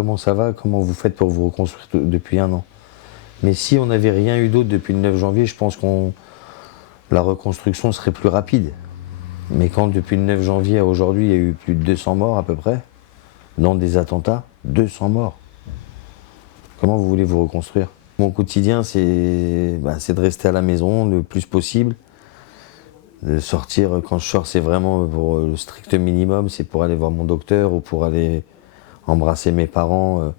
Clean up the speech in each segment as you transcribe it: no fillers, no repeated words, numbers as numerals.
comment ça va, comment vous faites pour vous reconstruire depuis un an. Mais si on n'avait rien eu d'autre depuis le 9 janvier, je pense que la reconstruction serait plus rapide. Mais quand depuis le 9 janvier à aujourd'hui, il y a eu plus de 200 morts à peu près, dans des attentats, 200 morts. Comment vous voulez vous reconstruire? Mon quotidien, c'est de rester à la maison le plus possible. De sortir, quand je sors, c'est vraiment pour le strict minimum, c'est pour aller voir mon docteur ou pour aller embrasser mes parents.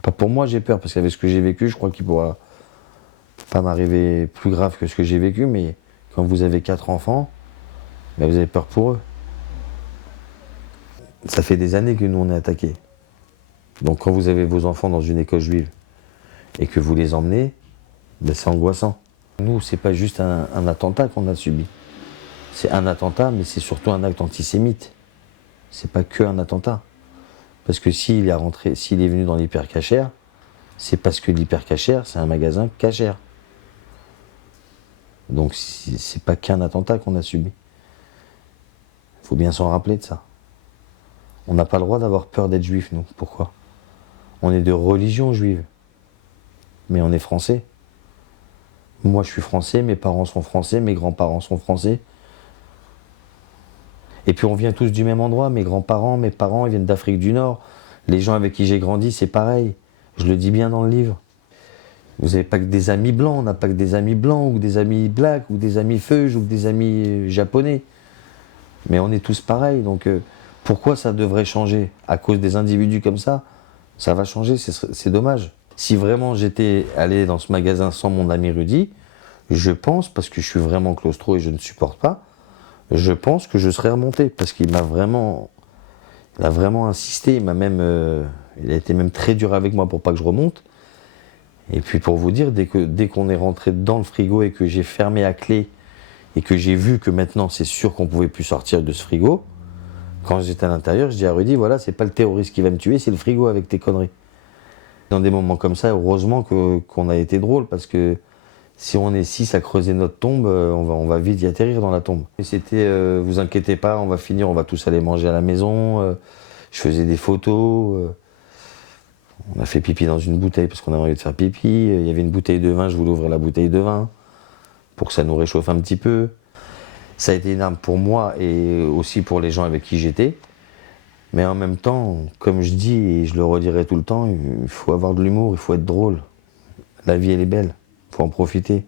Pas pour moi, j'ai peur, parce qu'avec ce que j'ai vécu, je crois qu'il pourra pas m'arriver plus grave que ce que j'ai vécu, mais quand vous avez 4 enfants, ben vous avez peur pour eux. Ça fait des années que nous on est attaqués. Donc quand vous avez vos enfants dans une école juive et que vous les emmenez, ben c'est angoissant. Nous, c'est pas juste un attentat qu'on a subi. C'est un attentat, mais c'est surtout un acte antisémite. C'est pas que un attentat. Parce que s'il est venu dans l'hypercachère, c'est parce que l'hypercachère, c'est un magasin cachère. Donc c'est pas qu'un attentat qu'on a subi. Il faut bien s'en rappeler de ça. On n'a pas le droit d'avoir peur d'être juif, nous. Pourquoi? On est de religion juive. Mais on est français. Moi, je suis français, mes parents sont français, mes grands-parents sont français. Et puis on vient tous du même endroit. Mes grands-parents, mes parents, ils viennent d'Afrique du Nord. Les gens avec qui j'ai grandi, c'est pareil. Je le dis bien dans le livre. Vous n'avez pas que des amis blancs, on n'a pas que des amis blancs, ou des amis blacks, ou des amis feuges, ou des amis japonais. Mais on est tous pareils, donc pourquoi ça devrait changer? À cause des individus comme ça va changer, c'est dommage. Si vraiment j'étais allé dans ce magasin sans mon ami Rudy, je pense, parce que je suis vraiment claustro et je ne supporte pas, je pense que je serais remonté, parce qu'il a vraiment insisté, il a été même très dur avec moi pour pas que je remonte. Et puis pour vous dire, dès qu'on est rentré dans le frigo et que j'ai fermé à clé et que j'ai vu que maintenant c'est sûr qu'on pouvait plus sortir de ce frigo, quand j'étais à l'intérieur, je dis à Rudy, voilà, c'est pas le terroriste qui va me tuer, c'est le frigo avec tes conneries. Dans des moments comme ça, heureusement qu'on a été drôle, parce que si on est 6 à creuser notre tombe, on va vite y atterrir dans la tombe. Et c'était, vous inquiétez pas, on va finir, on va tous aller manger à la maison. Je faisais des photos. On a fait pipi dans une bouteille parce qu'on avait envie de faire pipi. Il y avait une bouteille de vin, je voulais ouvrir la bouteille de vin pour que ça nous réchauffe un petit peu. Ça a été une arme pour moi et aussi pour les gens avec qui j'étais. Mais en même temps, comme je dis et je le redirai tout le temps, il faut avoir de l'humour, il faut être drôle. La vie, elle est belle, il faut en profiter.